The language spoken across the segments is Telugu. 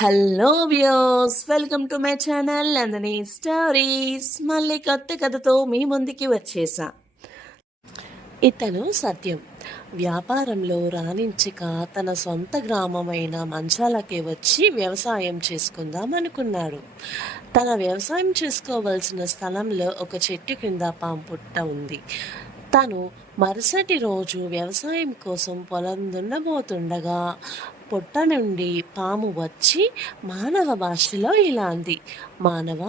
Hello views, welcome to my channel Nandini stories. మళ్ళీ కొత్త కథతో మీ ముందుకి వచ్చేసా. ఇతను సత్యం వ్యాపారంలో రాణించక తన సొంత గ్రామమైన మంచాలకే వచ్చి వ్యవసాయం చేసుకుందాం అనుకున్నాడు. తన వ్యవసాయం చేసుకోవలసిన స్థలంలో ఒక చెట్టు కింద పాము పుట్ట ఉంది. తను మరుసటి రోజు వ్యవసాయం కోసం పొలం దున్నబోతుండగా పుట్ట నుండి పాము వచ్చి మానవ భాషలో ఇలా అంది: మానవ,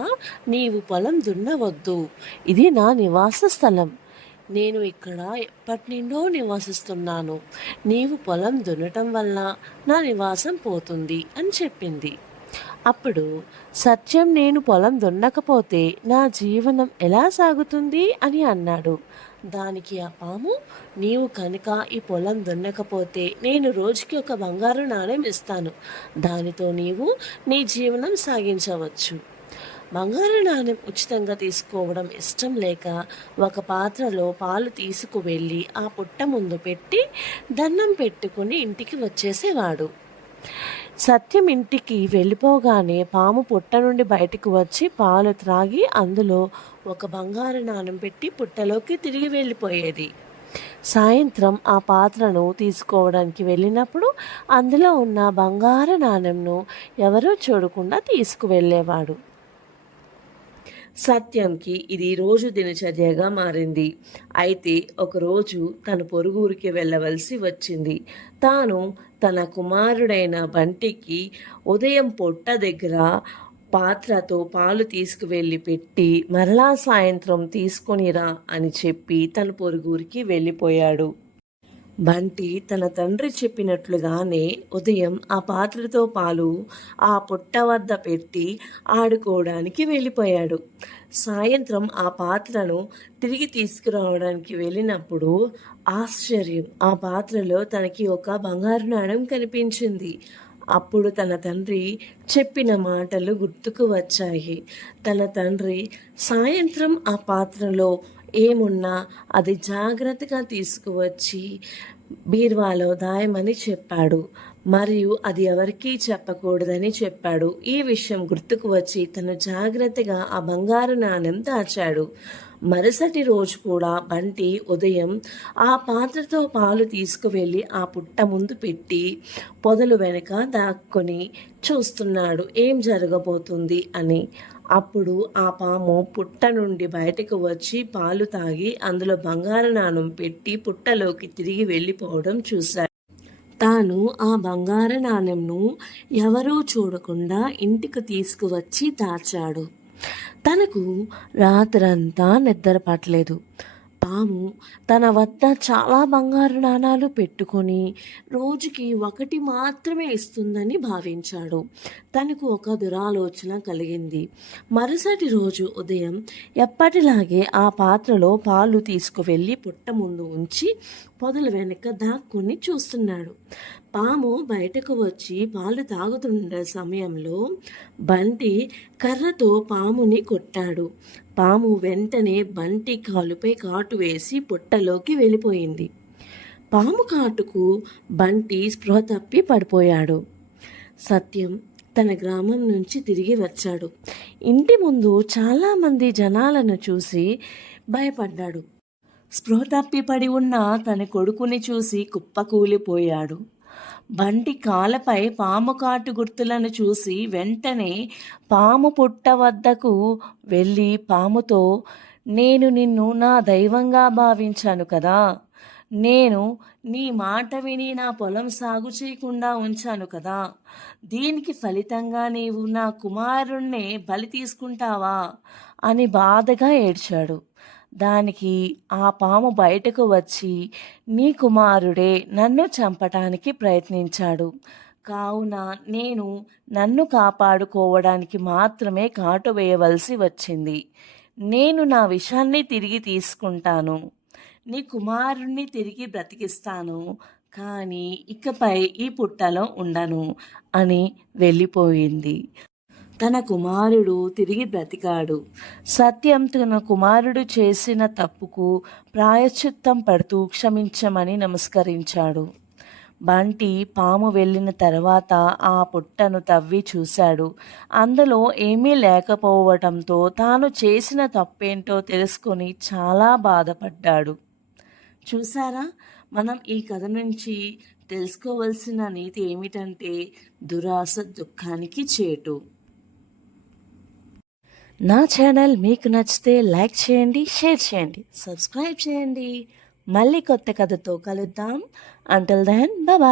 నీవు పొలం దున్నవద్దు, ఇది నా నివాస స్థలం. నేను ఇక్కడ ఎప్పటి నుండో నివసిస్తున్నాను. నీవు పొలం దున్నటం వల్ల నా నివాసం పోతుంది అని చెప్పింది. అప్పుడు సత్యం, నేను పొలం దున్నకపోతే నా జీవనం ఎలా సాగుతుంది అని అన్నాడు. దానికి ఆ పాము, నీవు కనుక ఈ పొలం దున్నకపోతే నేను రోజుకి ఒక బంగారు నాణెం ఇస్తాను. దానితో నీవు నీ జీవనం సాగించవచ్చు. బంగారు నాణెం ఉచితంగా తీసుకోవడం ఇష్టం లేక ఒక పాత్రలో పాలు తీసుకువెళ్ళి ఆ పుట్ట ముందు పెట్టి దండం పెట్టుకుని ఇంటికి వచ్చేసేవాడు. సత్యం ఇంటికి వెళ్ళిపోగానే పాము పుట్ట నుండి బయటకు వచ్చి పాలు త్రాగి అందులో ఒక బంగారు నాణెం పెట్టి పుట్టలోకి తిరిగి వెళ్ళిపోయేది. సాయంత్రం ఆ పాత్రను తీసుకోవడానికి వెళ్ళినప్పుడు అందులో ఉన్న బంగారు నాణెంను ఎవరూ చూడకుండా తీసుకువెళ్ళేవాడు. సత్యంకి ఇది రోజు దినచర్యగా మారింది. అయితే ఒకరోజు తన పొరుగురికి వెళ్ళవలసి వచ్చింది. తాను తన కుమారుడైన బంటికి ఉదయం పొట్ట దగ్గర పాత్రతో పాలు తీసుకువెళ్ళి పెట్టి మరలా సాయంత్రం తీసుకొనిరా అని చెప్పి తన పొరుగురికి వెళ్ళిపోయాడు. బంటి తన తండ్రి చెప్పినట్లుగానే ఉదయం ఆ పాత్రతో పాలు ఆ పుట్ట వద్ద పెట్టి ఆడుకోవడానికి వెళ్ళిపోయాడు. సాయంత్రం ఆ పాత్రను తిరిగి తీసుకురావడానికి వెళ్ళినప్పుడు ఆశ్చర్యం, ఆ పాత్రలో తనకి ఒక బంగారు నాణెం కనిపించింది. అప్పుడు తన తండ్రి చెప్పిన మాటలు గుర్తుకు వచ్చాయి. తన తండ్రి సాయంత్రం ఆ పాత్రలో ఏమున్నా అది జాగ్రత్తగా తీసుకువచ్చి బీర్వాలో దాయమని చెప్పాడు. మరియు అది ఎవరికీ చెప్పకూడదని చెప్పాడు. ఈ విషయం గుర్తుకు వచ్చి తను జాగ్రత్తగా ఆ బంగారు నాణెం దాచాడు. మరుసటి రోజు కూడా బంటి ఉదయం ఆ పాత్రతో పాలు తీసుకువెళ్ళి ఆ పుట్ట ముందు పెట్టి పొదలు వెనుక దాక్కుని చూస్తున్నాడు ఏం జరగబోతుంది అని. అప్పుడు ఆ పాము పుట్ట నుండి బయటకు వచ్చి పాలు తాగి అందులో బంగారు నాణెం పెట్టి పుట్టలోకి తిరిగి వెళ్ళిపోవడం చూశాడు. తాను ఆ బంగారు నాణెంను ఎవరూ చూడకుండా ఇంటికి తీసుకువచ్చి దాచాడు. తనకు రాత్రంతా నిద్ర పట్టలేదు. పాము తన వద్ద చాలా బంగారు నాణాలు పెట్టుకొని రోజుకి ఒకటి మాత్రమే ఇస్తుందని భావించాడు. తనకు ఒక దురాలోచన కలిగింది. మరుసటి రోజు ఉదయం ఎప్పటిలాగే ఆ పాత్రలో పాలు తీసుకువెళ్ళి పుట్ట ముందు ఉంచి పొదల వెనుక దాక్కుని చూస్తున్నాడు. పాము బయటకు వచ్చి పాలు తాగుతున్న సమయంలో బంటి కర్రతో పాముని కొట్టాడు. పాము వెంటనే బంటి కాలుపై కాటు వేసి పుట్టలోకి వెళ్ళిపోయింది. పాము కాటుకు బంటి స్పృహ తప్పి పడిపోయాడు. సత్యం తన గ్రామం నుంచి తిరిగి వచ్చాడు. ఇంటి ముందు చాలామంది జనాలను చూసి భయపడ్డాడు. స్పృహ తప్పి పడి ఉన్న తన కొడుకుని చూసి కుప్పకూలిపోయాడు. బంటి కాలపై పాము కాటు గుర్తులను చూసి వెంటనే పాము పుట్ట వద్దకు వెళ్ళి పాముతో, నేను నిన్ను నా దైవంగా భావించాను కదా, నేను నీ మాట విని నా పొలం సాగు చేయకుండా ఉంచాను కదా, దీనికి ఫలితంగా నీవు నా కుమారుణ్ణి బలి తీసుకుంటావా అని బాధగా ఏడ్చాడు. దానికి ఆ పాము బయటకు వచ్చి, నీ కుమారుడే నన్ను చంపటానికి ప్రయత్నించాడు, కావున నేను నన్ను కాపాడుకోవడానికి మాత్రమే కాటు వేయవలసి వచ్చింది. నేను నా విషాన్ని తిరిగి తీసుకుంటాను, నీ కుమారుణ్ణి తిరిగి బ్రతికిస్తాను, కానీ ఇకపై ఈ పుట్టలో ఉండను అని వెళ్ళిపోయింది. తన కుమారుడు తిరిగి బ్రతికాడు. సత్యం తన కుమారుడు చేసిన తప్పుకు ప్రాయశ్చిత్తం పడుతూ క్షమించమని నమస్కరించాడు. బంటి పాము వెళ్ళిన తర్వాత ఆ పుట్టను తవ్వి చూశాడు. అందులో ఏమీ లేకపోవటంతో తాను చేసిన తప్పేంటో తెలుసుకొని చాలా బాధపడ్డాడు. చూసారా, మనం ఈ కథ నుంచి తెలుసుకోవలసిన నీతి ఏమిటంటే దురాశ దుఃఖానికి చేటు. నా ఛానల్ మీకు నచ్చితే లైక్ చేయండి, షేర్ చేయండి, సబ్స్క్రైబ్ చేయండి. మళ్ళీ కొత్త కథతో కలుద్దాం. Until then bye.